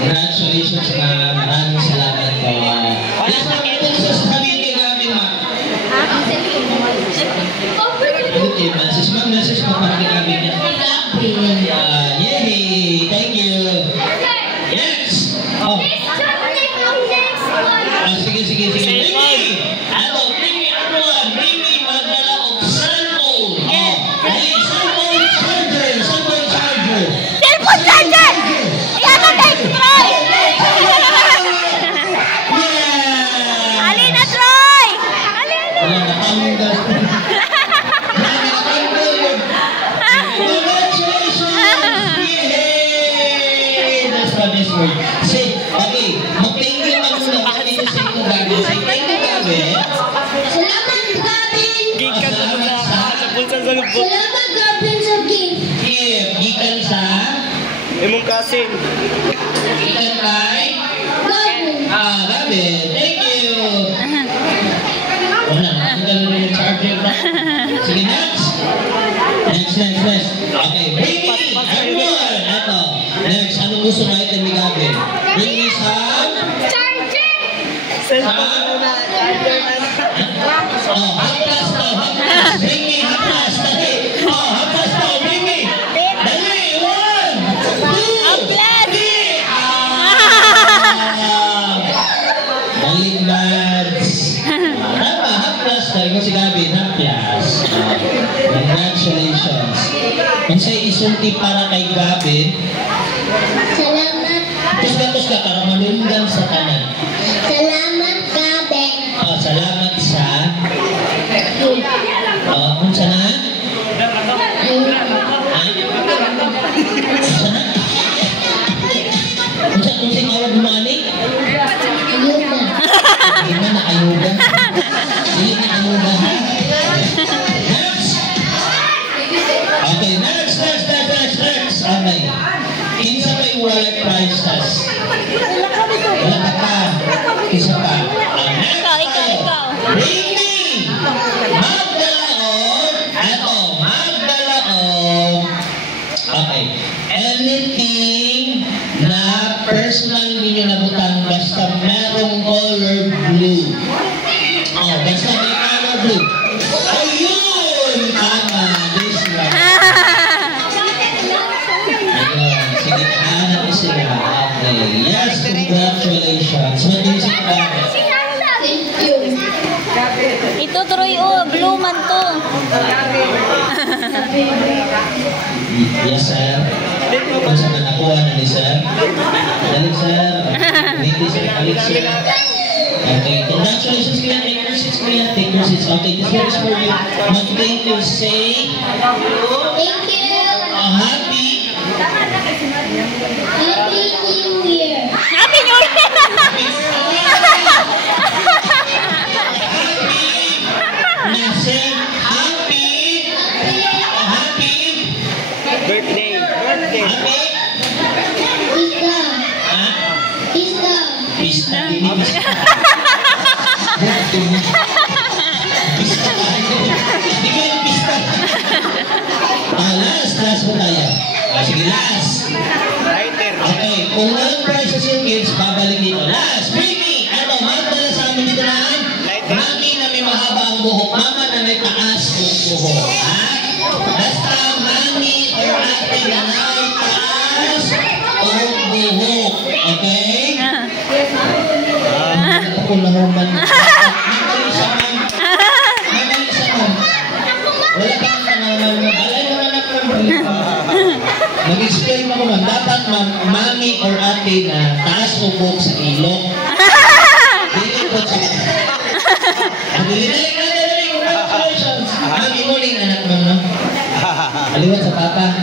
Congratulations, ma'am. Maraming salamat po. Yes, ma'am. Ito sa sabihin namin, ma'am. Okay, message. Ma'am, message mo para kinamin niya. Yay! Thank you. Yes! Oh. Sige. Mimi! Ano? Mimi, ano yan? Mimi, magdala of cellphone. Dali, cellphone charger. Cellphone charger! Yan ang next, Troy! Yeah! Alina, Troy! Alina! Wala na kami Say, okay, mag-thank you muna kami sa inyo Gabi. Say, thank you Gabi. Salamat Gabi. Salamat sa Salamat Gabi sa gift. Gikan sa Imong kasin. Gikan kay Gabi. Gabi. Thank you. Wala na, ang gano'n yung charger na. Sige, next. Okay, bring me, everyone. Eto, next, anong gusto na item ni Gabi? Bring me some Charger. Haplas daw. Bring me haplas. Dali. Haplas daw. Bring me. Dali. 1, 2, Haplas. 3. Dali, lads. Tama, haplas. Dali mo si Gabi. Haplas. Congratulations. Kung sa'yo isulti para kay Gabi, Salamat. tus ka para malunggan sa kanan. Salamat Gabi. Salamat sa kung sana? Kung saan awag lumani? Ayuda. Hindi na nakayuga. Hindi na nakayuga. Next! Okay, next. Okay. Kinsa pa yung wallet prices? Wala ka pa. Kinsa pa. Next tayo. Bring me! Magdala of okay. Anything na personal ninyo nabutan basta merong color blue. Basta may color blue. Ayun! Tama, this one. Ayun, sige, hanap ko sila. Okay, yes, congratulations. Mabilis ito kami. Thank you. Ito, Troy, blue man to. Yes, sir. Kung saan na nakuha na ni sir? Dali, sir. Thank you, sir. Dali, sir. Okay, congratulations, kuya. Take your seats, kuya. Take your seats. Okay, this one is for you. Mag-thank you. Say, Thank you. happy. Happy New Year. Happy New Year! Nasir, happy. Birthday. Happy. Pista. Ha? Pista. Pista, hindi pista. Pista tayo. Hindi ko yung pista. Last po tayo. Sige, last. Lighter. Okay, kung walang prices yung kids, babalik dito. Last, bring me! Magdala sa amin dito na mami na may mahaba ang buhok, mama na may taas ang buhok. Ha? Basta mami or ate na may taas ang buhok. Okay? Ako na naman. Magaling siya, ma'am. Wala kang naman. Balay naman ako ng mag-explain mo ma'am, dapat mami or ate na taas o buhok sa ilok. Dili po sa... Dili, congratulations! Mami mo rin anak mo, no? Aliwat sa papa.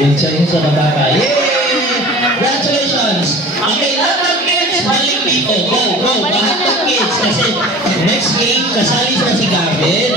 Yun sa papa. Yay! Congratulations! Okay, lahat ng kids, balik dito. Go! Lahat ng kids. Kasi next game, kasali na si Gavin.